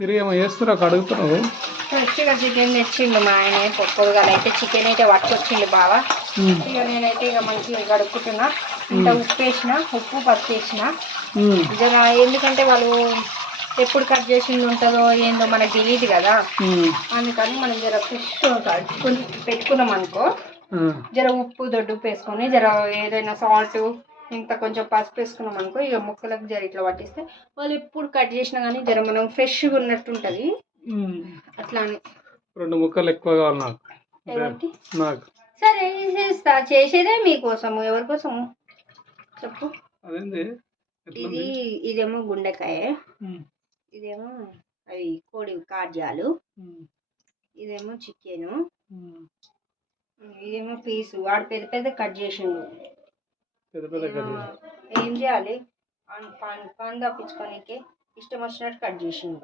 తిరిగి ఏమో చేస్తున్నా అడుగుతున్నావు. ఫ్రెష్గా చికెన్ తెచ్చిండు మా ఆయన. పొద్దుగాల అయితే చికెన్ అయితే పట్టుకొచ్చిండు బాగా. ఇక నేనైతే ఇక మంచిగా కడుక్కుంటున్నా. ఇంత ఉప్పు వేసిన, ఉప్పు పసుపు వేసిన. నిజంగా ఎందుకంటే వాళ్ళు ఎప్పుడు కట్ చేసింది ఉంటుందో ఏందో మనకు తెలియదు కదా. అందుకని మనం జర ఫ్రెష్ కడుక్కొని పెట్టుకున్నాం అనుకో, జర ఉప్పు దొడ్డు ఉప్పు వేసుకొని జర ఏదైనా సాల్ట్ ఇంత కొంచెం పసుపు వేసుకున్నాం అనుకో, ఇక ముక్కలకు జర ఇట్లా పట్టిస్తే వాళ్ళు ఎప్పుడు కట్ చేసినా కానీ జర మనం ఫ్రెష్గా ఉన్నట్టు ఉంటుంది. అట్లా అని 2 ముక్కలు ఎక్కువ కావాలి నాకు. నాకు సరే చేస్తా. చేసేదే మీకోసము. ఎవరి కోసము చెప్పు. అదేంది ఇదేమో గుండెకాయ, ఇదేమో అవి కోడి కాజాలు, ఇదేమో చికెను, ఇదేమో పీసు. వాడు పెద్ద పెద్ద కట్ చేసిండు. ఏం చేయాలి? పాన్ తప్పించుకోనికి ఇష్టం వచ్చినట్టు కట్ చేసిండు.